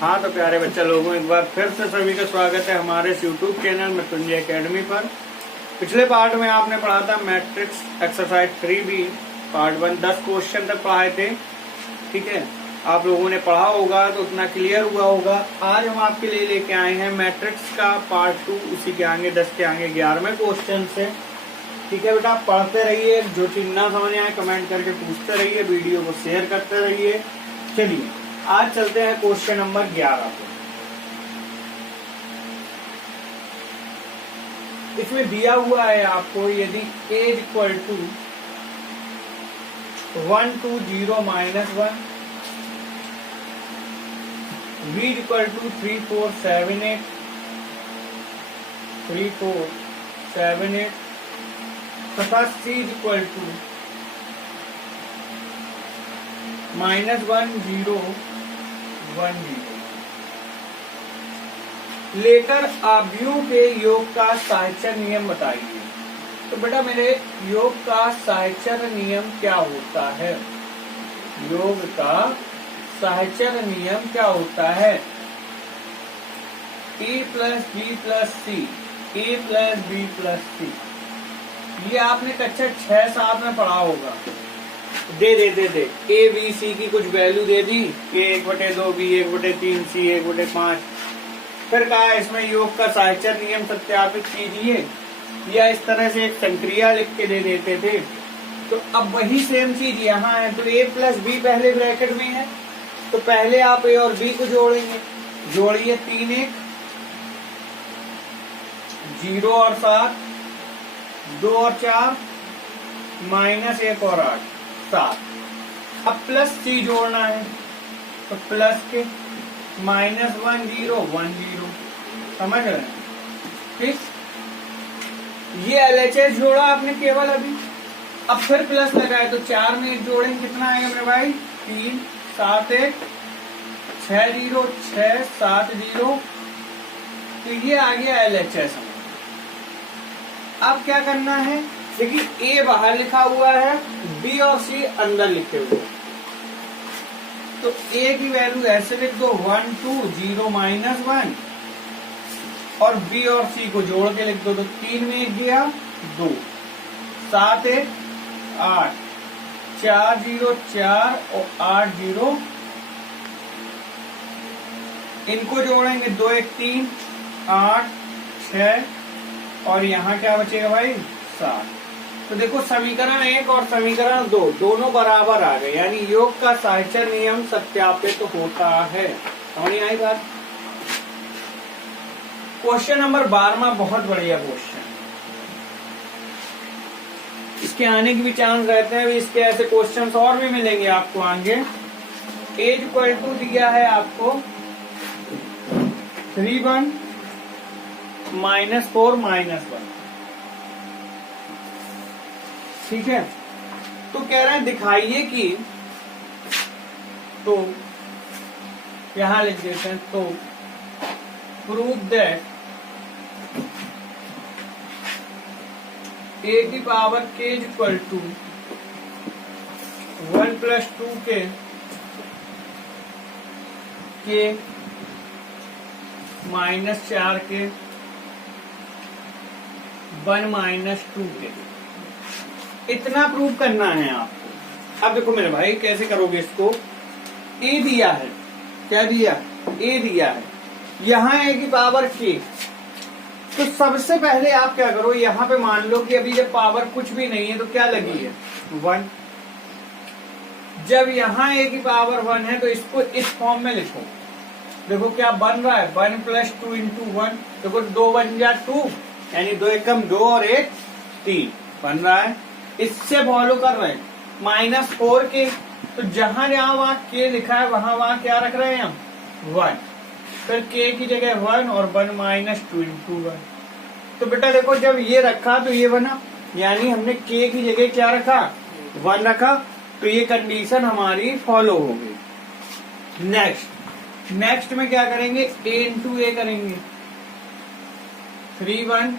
हाँ तो प्यारे बच्चा लोगों, एक बार फिर से सभी का स्वागत है हमारे इस YouTube चैनल मृत्युंजय एकेडमी पर। पिछले पार्ट में आपने पढ़ा था matrix exercise 3B part 1, 10 question तक पढ़ाए थे। ठीक है, आप लोगों ने पढ़ा होगा तो उतना क्लियर हुआ होगा। आज हम आपके लिए लेके आए हैं मैट्रिक्स का पार्ट 2, उसी के आगे 10 के आगे 11वें क्वेश्चन से। ठीक है बेटा, आप पढ़ते रहिए, जो चीज ना समझ आए कमेंट करके पूछते रहिए, वीडियो को शेयर करते रहिए। चलिए आज चलते हैं क्वेश्चन नंबर 11 पे। इसमें दिया हुआ है आपको, यदि a equal to 1 2 0 -1, v equal to 3 4 7 8 3 4 7 8 तथा c इक्वल टू -1 0 1 0 लेकर अवयवों के योग का साहचर्य नियम बताइए। तो बेटा मेरे योग का साहचर्य नियम क्या होता है? योग का साहचर्य नियम क्या होता है? a plus B plus C, a plus B plus C. ये आपने कक्षा 6-7 में पढ़ा होगा। दे ए बी सी की कुछ value they the, a 1/2, b 1/3, c 1/5। फिर कहा इसमें योग का साहचर्य नियम सत्यापित कीजिए, या इस तरह से एक संक्रिया लिख के दे देते थे। तो अब वही सेम चीज यहाँ है। तो a प्लस बी पहले ब्रैकेट में है, तो पहले आप a और b को जोड़ेंगे। जोड़िए 3 1 0 और 7 2 और 4 -1 और 8 7। अब प्लस c जोड़ना है, तो प्लस के -1 0 1 0। समझ रहे हैं? ठीक, ये LHS जोड़ा आपने केवल अभी। अब फिर प्लस लगाए तो 4 में 1 जोड़ेंगे, कितना आएगा मेरे भाई? 3 7 1 6 0 6 7 0। तो ये आ गया LHS। अब क्या करना है? देखिए A बाहर लिखा हुआ है, B और C अंदर लिखे हुए। तो A की वैल्यू ऐसे लिख दो 1 2 0 -1, और B और C को जोड़ के लिख दो। तो 3 में 1 गया 2, 7 1 8 4 0 4 और 8 0। इनको जोड़ेंगे 2 1 3 8 6, और यहाँ क्या बचेगा भाई? 7। तो देखो समीकरण 1 और समीकरण 2 दोनों बराबर आ गए, यानी योग का साहचर्य नियम सत्यापित होता है। समझ आई बात? क्वेश्चन नंबर 12 बहुत बढ़िया क्वेश्चन। इसके आने के भी चांस रहते हैं, इसके ऐसे क्वेश्चंस और भी मिलेंगे आपको आगे। a इक्वल टू दिया है आपको 3 1 -4 -1। ठीक है, तो कह रहे हैं दिखाइए कि, तो यहां लिख देते हैं, तो प्रूव दैट a की power k equal to 1 + 2 k -4 k 1 - 2 k, इतना प्रूव करना है आपको। अब देखो मेरे भाई कैसे करोगे इसको। a दिया है, क्या दिया? a दिया है, यहाँ a की पावर k। तो सबसे पहले आप क्या करो, यहाँ पे मान लो कि अभी जब पावर कुछ भी नहीं है तो क्या लगी है? 1। जब यहाँ a की पावर 1 है तो इसको इस फॉर्म में लिखो। देखो क्या बन रहा है? 1 + 2 × 1। देखो 2 बन गया 2, यानी 2 एकम 2 और 1 3 बन रहा है। इससे फॉलो कर रहे हैं -4 के, तो जहां जहां वहां k लिखा है वहां क्या रख रहे हैं हम? 1। फिर k की जगह 1 और 1 -2 × 1। तो बेटा देखो जब ये रखा तो ये बना, यानी हमने k की जगह क्या रखा? 1 रखा। तो ये कंडीशन हमारी फॉलो हो गई। नेक्स्ट में क्या करेंगे? a × a करेंगे। 3 1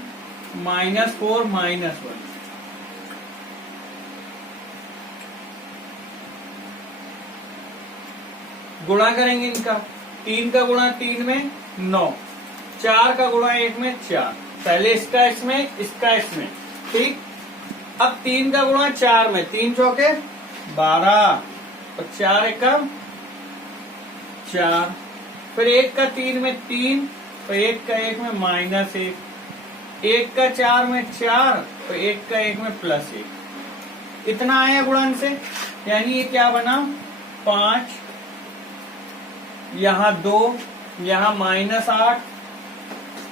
-4 -1। गुणा करेंगे इनका, 3 का गुणा 3 में 9, 4 का गुणा 1 में 4, पहले इसका इसमें, ठीक। अब 3 का गुणा 4 में, 3 चौके 12 और 4 एकम 4, फिर 1 का 3 में 3 और 1 का 1 में -1, 1 का 4 में 4 और 1 का 1 में +1, इतना आया गुणन से। यानी ये क्या बना 5, यहाँ 2, यहाँ -8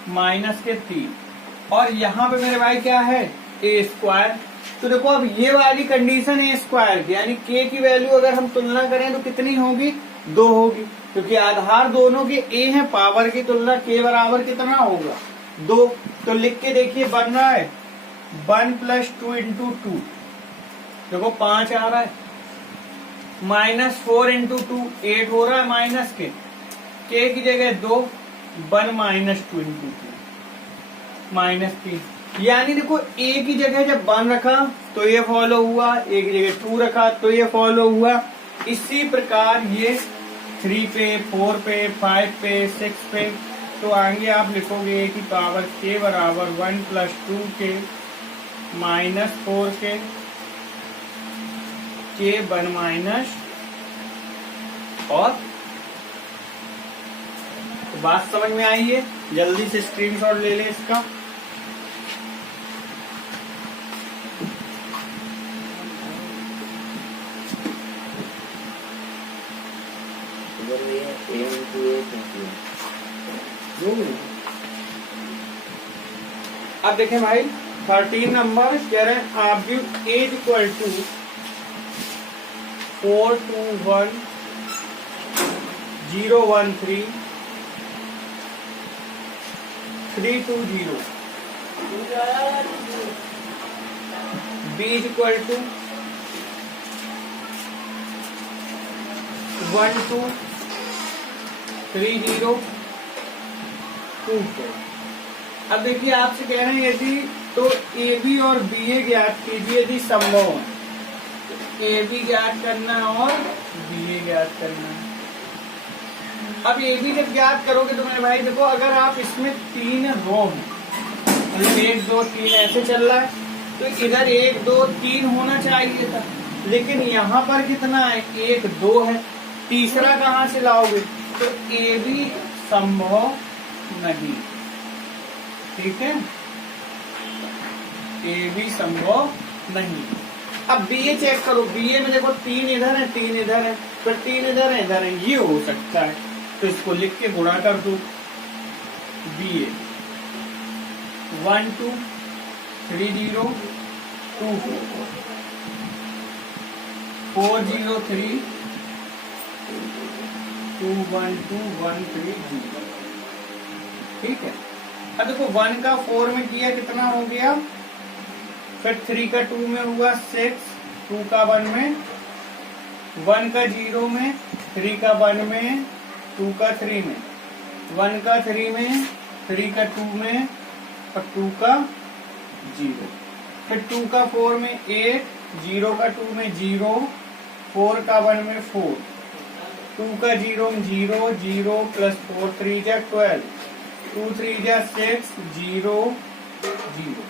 -3, और यहाँ पे मेरे भाई क्या है a²। तो देखो अब ये वाली कंडीशन a² की, यानी k की वैल्यू अगर हम तुलना करें तो कितनी होगी 2 होगी, क्योंकि आधार दोनों के a है, पावर की तुलना k बराबर कितना होगा 2। तो लिख के देखिए बन रहा है 1 + 2 × 2, देखो 5 आ रहा है, -4 × 2 8 हो रहा है, माइनस के k की जगह 2, 1 - 2 × 2 -3। यानी देखो a की जगह जब 1 रखा तो ये फॉलो हुआ, a की जगह 2 रखा तो ये फॉलो हुआ। इसी प्रकार ये 3 पे, 4 पे, 5 पे, 6 पे, तो आगे आप लिखोगे a की पावर k बराबर 1 + 2k -4k k 1 और तो बात समझ में आई है। जल्दी से स्क्रीनशॉट ले लें इसका। अब देखें भाई 13 नंबर कह रहे हैं आर्ग्यूट a = 4 2 1 0 1 3 3 2 0, b = 1 2 3 0 2 4। अब देखिए आपसे कह रहे हैं यदि तो ए बी और बी ए ज्ञात कीजिए यदि संभव है। ए बी ज्ञात करना और बी ए ज्ञात करना है। अब ए बी जब ज्ञात करोगे तो मेरे भाई देखो अगर आप इसमें 3 रो हैं, मतलब 1 2 3 ऐसे चल रहा है, तो इधर 1 2 3 होना चाहिए था, लेकिन यहाँ पर कितना है 1 2 है, तीसरा कहाँ से लाओगे, तो ए बी संभव नहीं, ठीक है, ए बी संभव नहीं। अब बी ए चेक करो, बी ए में देखो 3 इधर है 3 इधर है, फिर 3 इधर है, ये हो सकता है, तो इसको लिख के गुणा कर दो। बी ए 1 2 3 0 2 4 0 3 2 1 2 1 3 0, ठीक है। अब देखो 1 का 4 में किया कितना हो गया, फिर 3 का 2 में हुआ 6, 2 का 1 में, 1 का 0 में, 3 का 1 में, 2 का 3 में, 1 का 3 में, 3 का 2 में और 2 का 0, फिर 2 का 4 में 8, 0 का 2 में 0, 4 का 1 में 4, 2 का 0 में 0, 0 + 4 3 जा 12, 2 3 जा 6 0 0।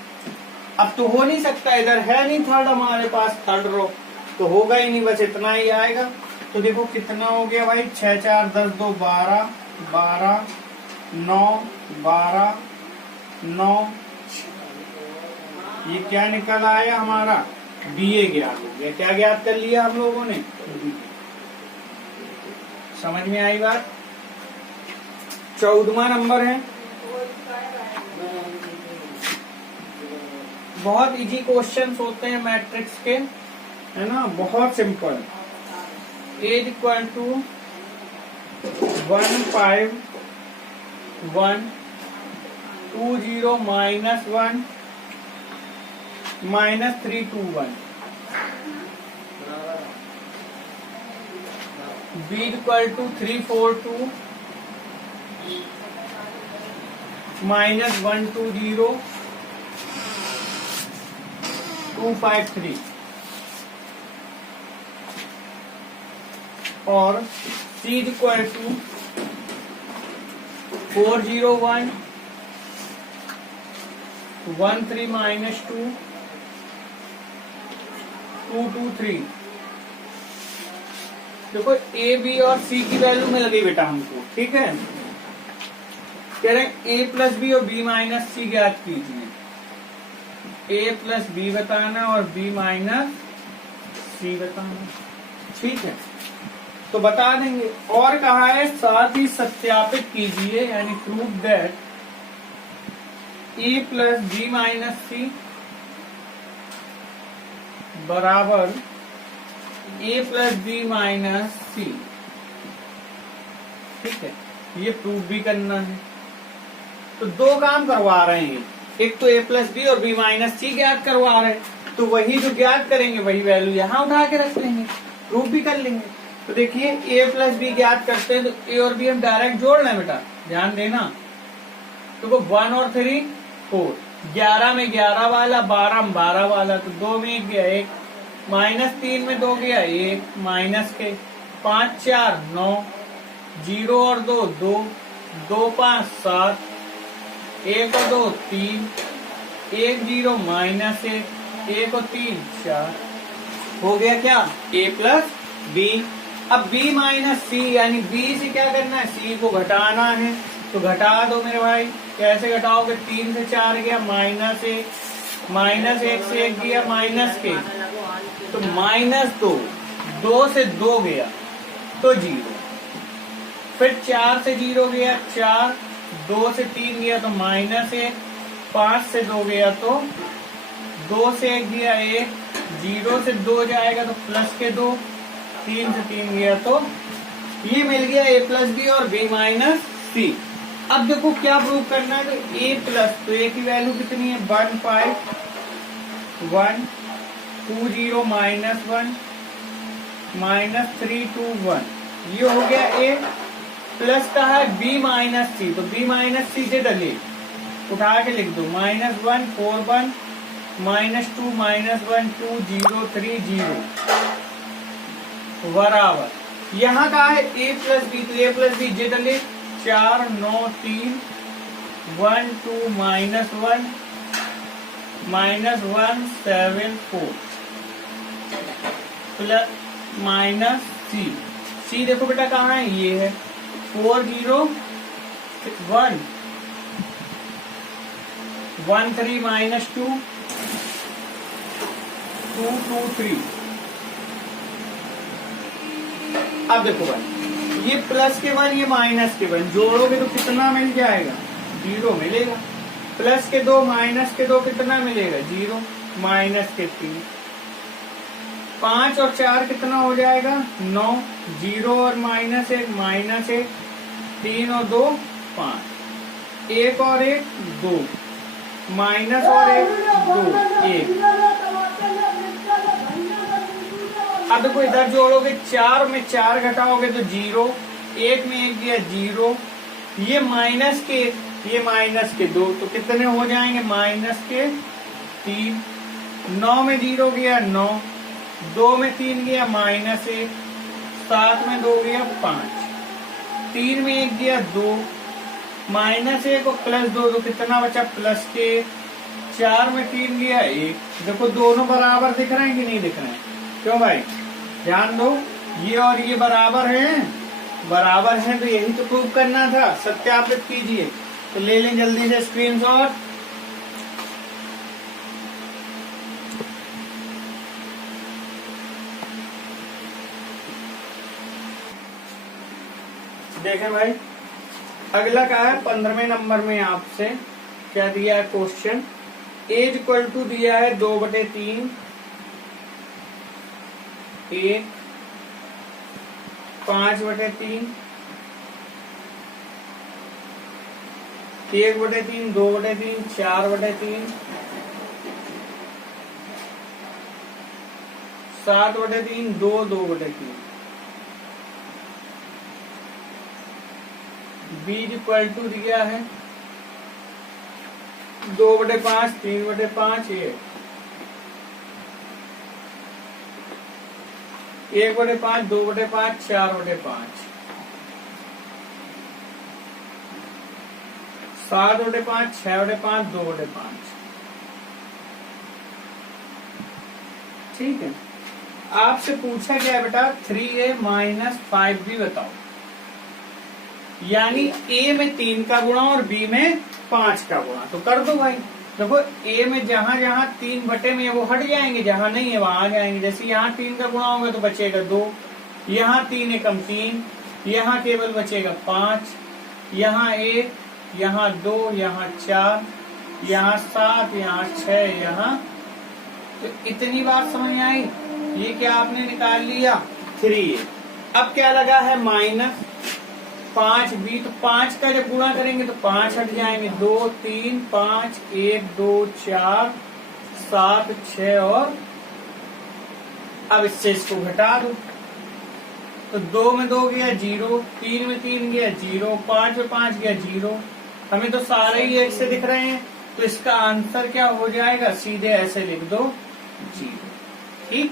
अब तो हो नहीं सकता, इधर है नहीं थर्ड हमारे पास, थर्ड रो तो होगा ही नहीं, बस इतना ही आएगा। तो देखो कितना हो गया भाई, 6 4 10 2 12 12 9 12 9, ये क्या निकल आया हमारा बी ए ज्ञात हो गया। क्या ज्ञात कर लिया हम लोगों ने, समझ में आई बात। 14वां नंबर है, बहुत इजी क्वेश्चंस होते हैं मैट्रिक्स के, है ना, बहुत सिंपल। a = 1 5 1 2 0 -1 -3 2 1, b = 3 4 2 -1 2 0 2 5 3, और c = 401 13 माइनस 2 223। देखो ए बी और सी की वैल्यू मिल गई बेटा हमको, ठीक है। कह रहे हैं ए प्लस बी और बी माइनस सी ज्ञात कीजिए। ए प्लस बी बताना और बी माइनस सी बताना, ठीक है। तो बता देंगे। और कहा है साथ ही सत्यापित कीजिए, यानी prove that A plus B minus C बराबर A plus B minus C, ठीक है। ये प्रूव भी करना है। तो दो काम करवा रहे हैं, एक तो ए प्लस बी और बी माइनस सी ज्ञात करवा रहे हैं, तो वही जो ज्ञात करेंगे वही वैल्यू यहाँ उठा के रख लेंगे, प्रूव भी कर लेंगे। तो देखिए ए प्लस बी ज्ञात करते हैं तो ए और बी हम डायरेक्ट जोड़ लें बेटा, ध्यान देना। तो वो 1 और 3 4, 11 में 11 वाला, 12 में 12 वाला, तो 2 में 1 गया 1, माइनस 3 में 2 गया 1, माइनस के 5 4 9, 0 और 2 2, 2 5 7, 1 और 2 3, 1 0 माइनस 1 और 3 4, हो गया क्या ए प्लस बी। अब बी माइनस सी, यानी बी से क्या करना है, सी को घटाना है। तो घटा दो मेरे भाई, कैसे घटाओगे, 3 से 4 गया माइनस 1, माइनस 1 से 1 गया माइनस के, तो माइनस 2, 2 से 2 गया तो 0, फिर 4 से 0 गया 4, 2 से 3 गया तो माइनस 1, 5 से 2 गया तो 2 से 1 गया 1, 0 से 2 जाएगा तो प्लस के 2, 3 से 3 गया तो ये मिल गया ए प्लस बी और बी माइनस सी। अब देखो क्या प्रूव करना है, तो ए प्लस, तो ए की वैल्यू कितनी है 1 5 1 2 0 माइनस 1 माइनस 3 2 1, ये हो गया ए। प्लस का है बी माइनस सी, तो बी माइनस सी से डले उठा के लिख दो, -1 4 1 -2 -1 2 0 3 0 बराबर, यहाँ का है ए प्लस बी, तो ए प्लस बी जे डले 4 9 3 1 2 -1 -1 7 4 प्लस माइनस सी। सी देखो बेटा कहाँ है, ये है 4 0 1 1 3 -2 2 2 3। अब देखो भाई, ये प्लस के 1 ये माइनस के 1 जोड़ोगे तो कितना मिल जाएगा, 0 मिलेगा। प्लस के 2 माइनस के 2 कितना मिलेगा, 0, माइनस के 3, 5 और 4 कितना हो जाएगा 9, 0 और -1 -1, 3 और 2 5, 1 और 1 2, माइनस और 1 2 1। अब देखो इधर जोड़ोगे 4 में 4 घटाओगे तो 0, 1 में 1 गया 0, ये माइनस के, ये माइनस के 2, तो कितने हो जाएंगे माइनस के 3, 9 में 0 गया 9, 2 में 3 गया -1, 7 में 2 गया 5, 3 में 1 गया 2, -1 और +2 तो कितना बचा प्लस के, 4 में 3 गया 1। देखो दोनों बराबर दिख रहे हैं कि नहीं दिख रहे हैं, क्यों भाई ध्यान दो, ये और ये बराबर हैं, बराबर हैं, तो यही तो प्रूव करना था। सत्यापित कीजिए, तो ले लें जल्दी से स्क्रीनशॉट। देखें भाई, अगला क्या है 15वें नंबर में आपसे क्या दिया है क्वेश्चन, एज इक्वल टू दिया है 2/3 1 5/3 1/3 2/3 4/3 7/3 2 2/3। बीज इक्वल टू दिया है 2/5 3/5 1/5 2/5 4/5। 7/5, 6/5, 2/5। ठीक है। आपसे पूछा गया बेटा 3a माइनस 5b बताओ, यानी a में 3 का गुणा और b में 5 का गुणा। तो कर दो भाई। देखो a में जहां जहां 3 बटे में वो हट जाएंगे, जहां नहीं है वहां आ जाएंगे। जैसे यहाँ 3 का गुणा होगा तो बचेगा 2, यहाँ 3 एकम 3, यहाँ केवल बचेगा 5, यहाँ 1, यहाँ 2, यहाँ 4, यहाँ 7, यहाँ 6, यहाँ। तो इतनी बात समझ में आई। ये क्या आपने निकाल लिया 3a। अब क्या लगा है माइनस 5b, तो 5 का जब गुणा करेंगे तो 5 हट जाएंगे, 2, 3, 5, 1, 2, 4, 7, 6 और अब इससे इसको घटा दो। तो 2 में 2 गया 0, 3 में 3 गया 0, 5 में 5 गया 0। हमें तो सारे ही एक से दिख रहे हैं, तो इसका आंसर क्या हो जाएगा, सीधे ऐसे लिख दो 0। ठीक,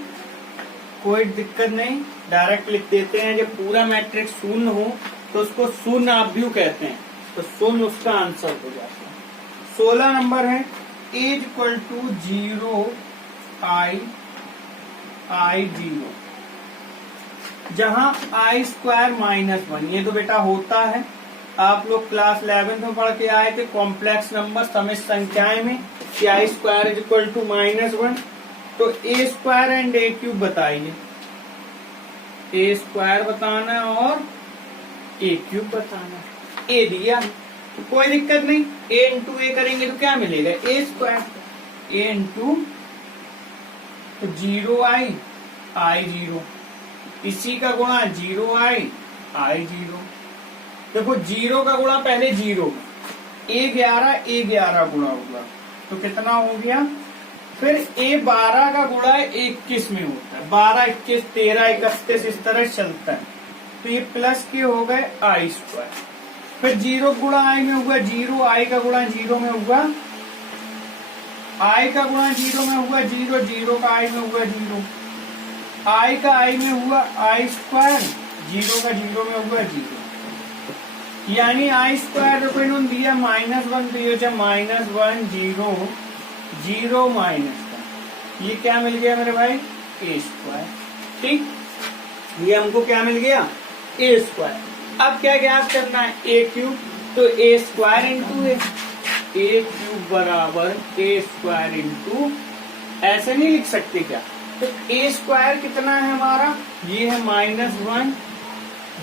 कोई दिक्कत नहीं, डायरेक्ट लिख देते हैं। जब पूरा मैट्रिक्स शून्य हो तो उसको शून्य आव्यूह कहते हैं, तो शून्य उसका आंसर हो जाता है। 16 नंबर है a इक्वल टू 0 I 0, जहां I स्क्वायर माइनस 1। ये तो बेटा होता है, आप लोग क्लास 11 में पढ़ के आए थे कॉम्प्लेक्स नंबर समिश्र संख्याएं में कि I square is equal to -1। तो a square and a cube बताइए। a स्क्वायर बताना और a क्यूब बताना। a दिया तो कोई दिक्कत नहीं, a इंटू a करेंगे तो क्या मिलेगा, a स्क्वायर। a इंटू तो 0 I 0, इसी का गुणा 0 I 0। देखो 0 का गुणा पहले 0, a11 गुणा होगा तो कितना हो गया। फिर a12 का गुणा 21 में होता है, 12, 21, 13, 31 इस तरह चलता है। तो ये प्लस के हो गए I स्क्वायर। फिर 0 गुणा I में हुआ 0, I का गुणा 0 में हुआ, I का गुणा 0 में हुआ 0, 0 का I में हुआ 0, I का I में हुआ I स्क्वायर, 0 का 0 में हुआ 0। यानी I स्क्वायर देखो इन्होंने दिया -1, तो ये -1 0 0 माइनस का, ये क्या मिल गया मेरे भाई, a स्क्वायर। ठीक, ये हमको क्या मिल गया, a स्क्वायर। अब क्या ज्ञात करना है, a क्यूब। तो a square into a cube बराबर a स्क्वायर इंटू, ऐसे नहीं लिख सकते क्या। तो a स्क्वायर कितना है हमारा, ये है -1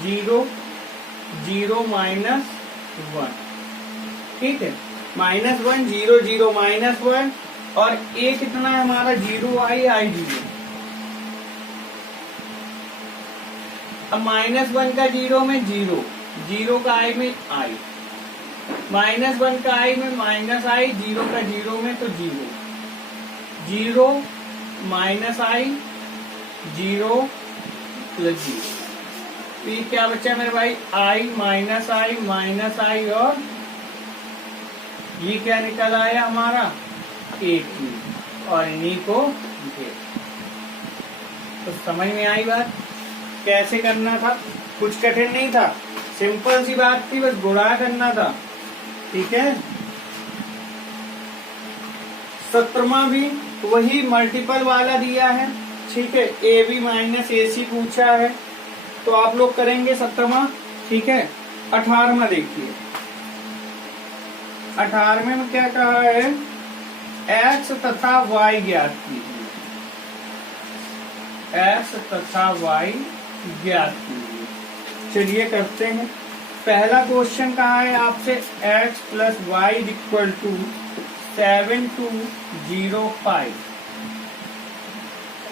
0 0 -1। ठीक है, -1 0 0 -1, और a कितना है हमारा 0 I 0। अब -1 का 0 में 0, 0 का I में I, -1 का I में -I, 0 का 0 में तो 0, 0 -I 0 प्लस 0। तो ये क्या बचा मेरे भाई, I -I और ये क्या निकल आया हमारा, a क्यूब, और इन्हीं को घेर। तो समझ में आई बात, कैसे करना था, कुछ कठिन नहीं था, सिंपल सी बात थी, बस गुणा करना था। ठीक है, 17वां भी वही मल्टीपल वाला दिया है। ठीक है, AB माइनस AC पूछा है, तो आप लोग करेंगे 17वां। ठीक है, 18वां देखिए। 18वें में क्या कहा है, x तथा y ज्ञात कीजिए, x तथा y ज्ञात कीजिए। चलिए करते हैं। पहला क्वेश्चन कहा है आपसे, x plus y equal to 7205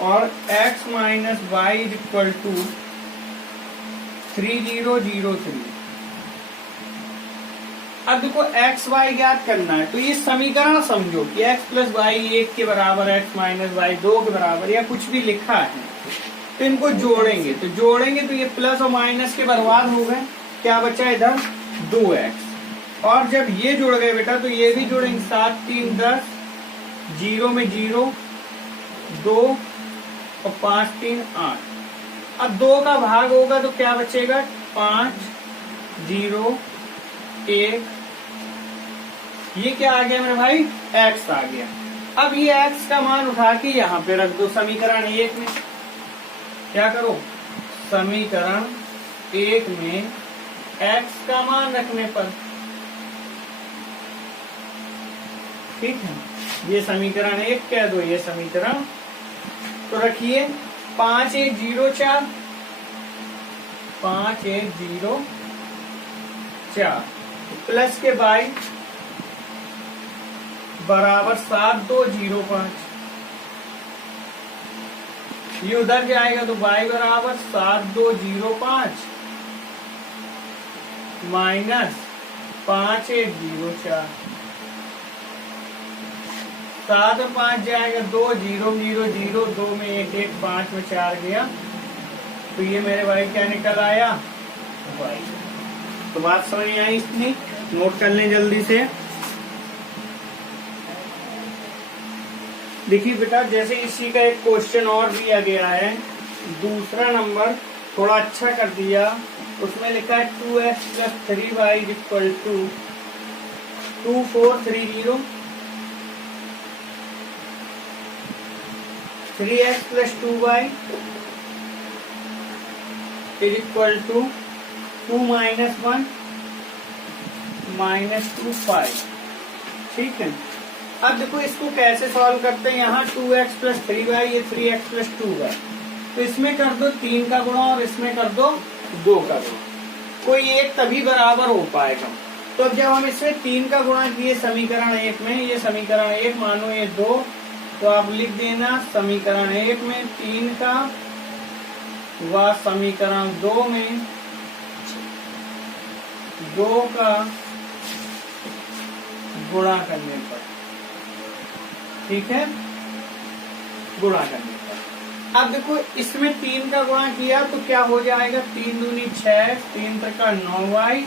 और x minus y equal to 3003। अब देखो x y ज्ञात करना है, तो ये समीकरण समझो कि x प्लस वाई 1 के बराबर, x माइनस वाई 2 के बराबर, या कुछ भी लिखा है, तो इनको जोड़ेंगे। तो ये प्लस और माइनस के बर्बाद हो गए, क्या बचा इधर 2x। और जब ये जुड़ गए बेटा तो ये भी जुड़ेंगे, 7 3 10, 0 में 0 2 और 5 3 8। अब 2 का भाग होगा तो क्या बचेगा, 5 0 1 ये क्या आ गया मेरे भाई, x आ गया। अब ये x का मान उठा के यहाँ पे रख दो समीकरण 1 में। क्या करो, समीकरण 1 में x का मान रखने पर, ठीक है, ये समीकरण 1 कह दो, ये समीकरण, तो रखिए 5 1 0 4, 5 1 0 4 प्लस के y बराबर 7 2 0 5, ये उधर जाएगा तो y बराबर 7 2 0 5 माइनस 5 1 0 4, 7 और 5 जाएगा 2 0 0 0, 2 में 1 1, 5 में 4 गया, तो ये मेरे भाई क्या निकल आया, y। तो बात समझ में आई इतनी, नोट कर लें जल्दी से। देखिए बेटा, जैसे इसी का एक क्वेश्चन और दिया गया है, दूसरा नंबर थोड़ा अच्छा कर दिया, उसमें लिखा है 2x + 3y = 2 4 3 0, 3x + 2y = 2 - 1 -2 5, ठीक है। अब देखो इसको कैसे सॉल्व करते हैं, यहाँ 2x + 3y, ये 3x + 2y, तो इसमें कर दो 3 का गुणा और इसमें कर दो 2 का गुणा, कोई एक तभी बराबर हो पाएगा। तो अब जब हम इसमें 3 का गुणा किए समीकरण 1 में, ये समीकरण 1 मानो ये 2, तो आप लिख देना समीकरण 1 में 3 का व समीकरण 2 में 2 का गुणा करने पर, ठीक है, गुणा करने पर। अब देखो इसमें 3 का गुणा किया तो क्या हो जाएगा, 3 दूनी 6, 3 त्रिका 9y,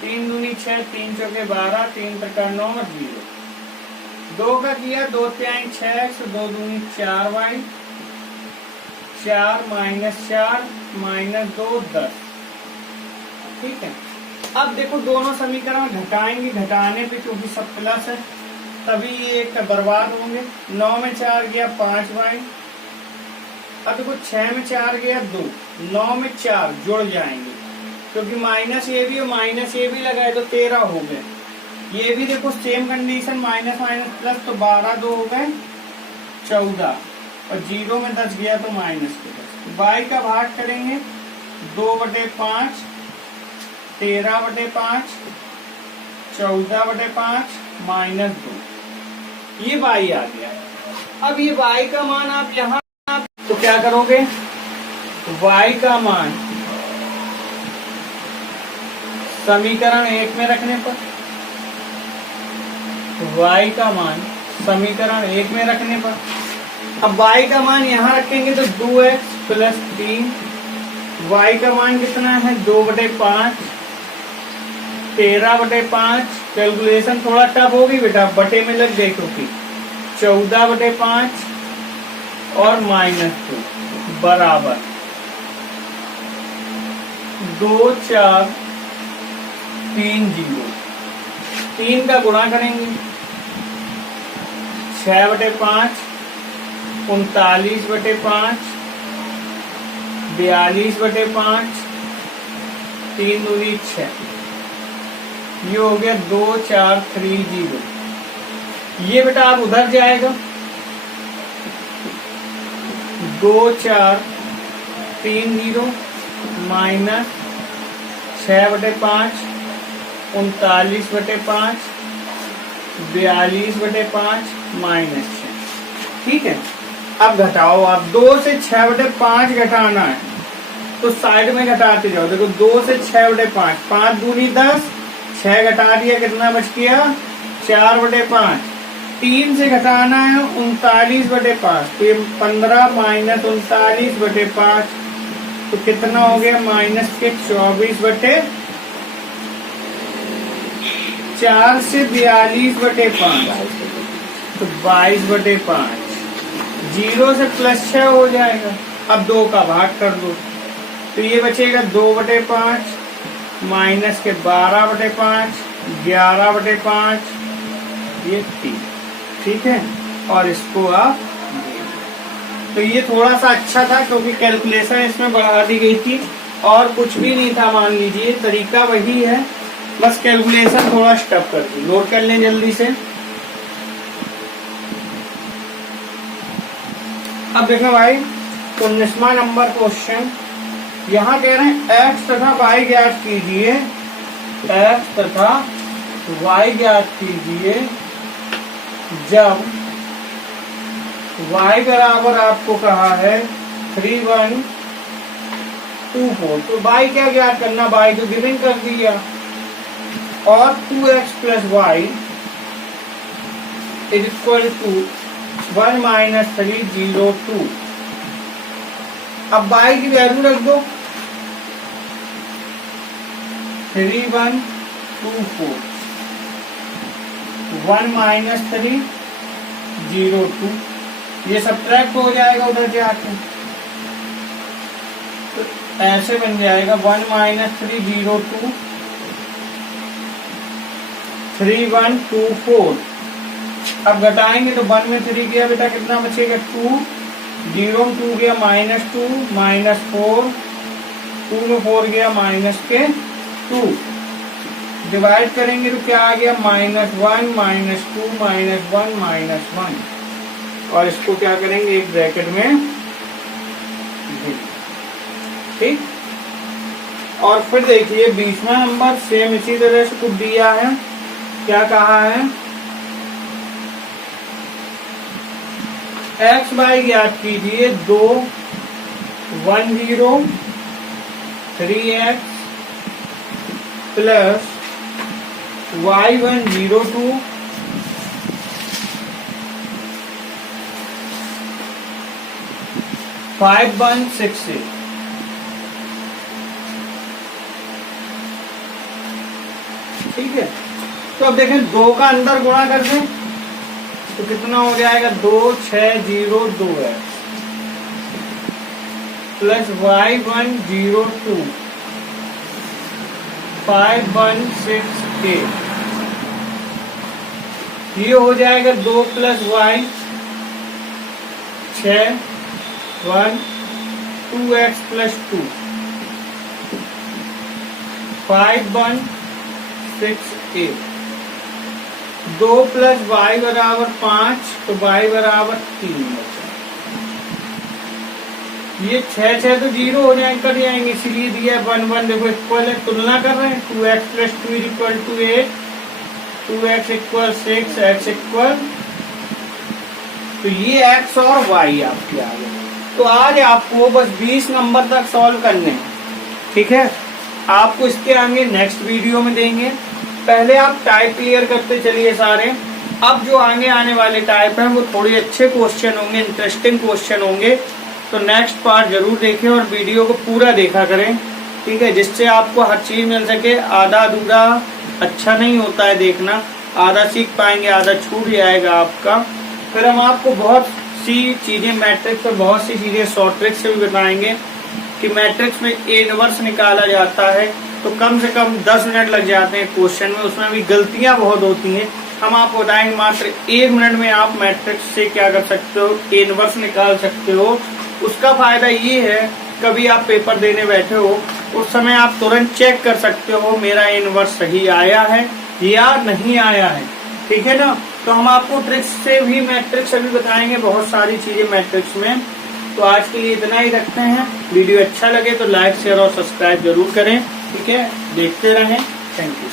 3 दूनी 6, 3 चौके 12, 3 त्रिका 9 0, 2 का किया 2 तिहाई 6x, 2 दूनी 4y, 4 - 4 - 2 10, ठीक है। अब देखो दोनों समीकरण घटाएंगे, घटाने पे क्योंकि सब प्लस है तभी ये एक बर्बाद होंगे। 9 में 4 गया 5y, अब देखो 6 में 4 गया 2, 9 में 4 जुड़ जाएंगे क्योंकि माइनस ये भी और माइनस ये भी लगाए तो 13 हो गए। ये भी देखो same condition, minus minus plus, तो 12 2 हो गए 14, और 0 में 10 गया तो माइनस के 10। y का भाग करेंगे 2/5, 13/5, 14/5 -2, ये y आ गया। अब ये y का मान आप यहाँ तो क्या करोगे, y का मान समीकरण 1 में रखने पर, y का मान समीकरण 1 में रखने पर, अब y का मान यहाँ रखेंगे तो 2x + 3, y का मान कितना है 2/5, 13/5, कैलकुलेशन थोड़ा टफ होगी बेटा, बटे में लग गई क्योंकि 14/5 और -2 बराबर 2 4 3 0, 3 का गुणा करेंगे 6/5, 39/5, 42/5, 3 दूनी 6, ये हो गया 2 4 3 0। ये बेटा आप उधर जाएगा 2 4 3 0 माइनस 6/5, 39/5, 42/5 -6, ठीक है। अब घटाओ आप, 2 से 6/5 घटाना है तो साइड में घटाते जाओ। देखो 2 से 6/5, 5 दूनी 10, 6 घटा दिया, कितना बच गया 4/5, 3 से घटाना है 39/5, तो ये 15 - 39/5, तो कितना हो गया -24/4 से 42/5, तो 22/5, 0 से +6 हो जाएगा। अब 2 का भाग कर दो तो ये बचेगा 2/5 माइनस के 12/5, 11/5, ये 3, ठीक है। और इसको आप, तो ये थोड़ा सा अच्छा था क्योंकि कैलकुलेशन इसमें बढ़ा दी गई थी और कुछ भी नहीं था, मान लीजिए तरीका वही है, बस कैलकुलेशन थोड़ा स्टफ कर दी। नोट कर लें जल्दी से। अब देखो भाई 19वां नंबर क्वेश्चन, यहाँ कह रहे हैं x तथा y ज्ञात कीजिए, x तथा y ज्ञात कीजिए जब y बराबर आपको कहा है 3, 1, 2, 4। तो y क्या ज्ञात करना, y तो गिवन कर दिया, और 2x plus y is equal to 1 - 3, 0, 2। अब y की वैल्यू रख दो, 3, 1, 2, 4, 1 - 3, 0, 2। ये सब्ट्रैक्ट हो जाएगा उधर जाके, तो ऐसे बन जाएगा 1 - 3, 0, 2, 3, 1, 2, 4। अब घटाएंगे तो 1 में 3 गया बेटा, कितना बचेगा 2, 0 में 2 गया -2, -4, 2 में 4 गया -2। डिवाइड करेंगे तो क्या आ गया -1, -2, -1, -1। और इसको क्या करेंगे, एक ब्रैकेट में, ठीक। और फिर देखिए 20वां नंबर सेम इसी तरह से कुछ दिया है, क्या कहा है, x y ज्ञात कीजिए 2, 1, 0, 3x प्लस y 1, 0, 2 5, 1, 6, 8। ठीक है। तो अब देखें 2 का अंदर गुणा कर दें तो कितना हो जाएगा, 2, 6, 0, 2x प्लस y 1, 0, 2 5, 1, 6, 8। ये हो जाएगा 2 plus y 6, 1, 2x plus 2 5, 1, 6, 8। 2 plus y बराबर 5, तो y बराबर 3 बचा। ये 6, 6 तो 0 हो जाएंगे, कट जाएंगे, इसलिए दिया 1, 1। देखो इक्वल है, तुलना कर रहे हैं, 2x plus 2 is equal to 8, 2x equal 6, x equal, तो ये x और y आपके आ गए। तो आज आपको बस 20 नंबर तक सॉल्व करने हैं, ठीक है। आपको इसके आगे नेक्स्ट वीडियो में देंगे। पहले आप टाइप क्लियर करते चलिए सारे। अब जो आगे आने वाले टाइप हैं वो थोड़े अच्छे क्वेश्चन होंगे, इंटरेस्टिंग क्वेश्चन होंगे, तो नेक्स्ट पार्ट जरूर देखें और वीडियो को पूरा देखा करें, ठीक है, जिससे आपको हर चीज मिल सके। आधा अधूरा अच्छा नहीं होता है देखना, आधा सीख पाएंगे, आधा छूट जाएगा आपका। फिर हम आपको बहुत सी चीजें मैट्रिक्स में, बहुत सी चीजें शॉर्ट ट्रिक से भी बताएंगे कि मैट्रिक्स में ए इनवर्स निकाला जाता है तो कम से कम 10 मिनट लग जाते हैं क्वेश्चन में, उसमें भी गलतियां बहुत होती हैं। हम आपको बताएंगे मात्र 1 मिनट में आप मैट्रिक्स से क्या कर सकते हो, ए इनवर्स निकाल सकते हो। उसका फायदा ये है, कभी आप पेपर देने बैठे हो उस समय आप तुरंत चेक कर सकते हो मेरा ए इनवर्स सही आया है या नहीं आया है, ठीक है ना। तो हम आपको ट्रिक्स से भी मैट्रिक्स अभी बताएंगे, बहुत सारी चीजें मैट्रिक्स में। तो आज के लिए इतना ही रखते हैं। वीडियो अच्छा लगे तो लाइक, शेयर और सब्सक्राइब जरूर करें, ठीक है। देखते रहें। Thank you.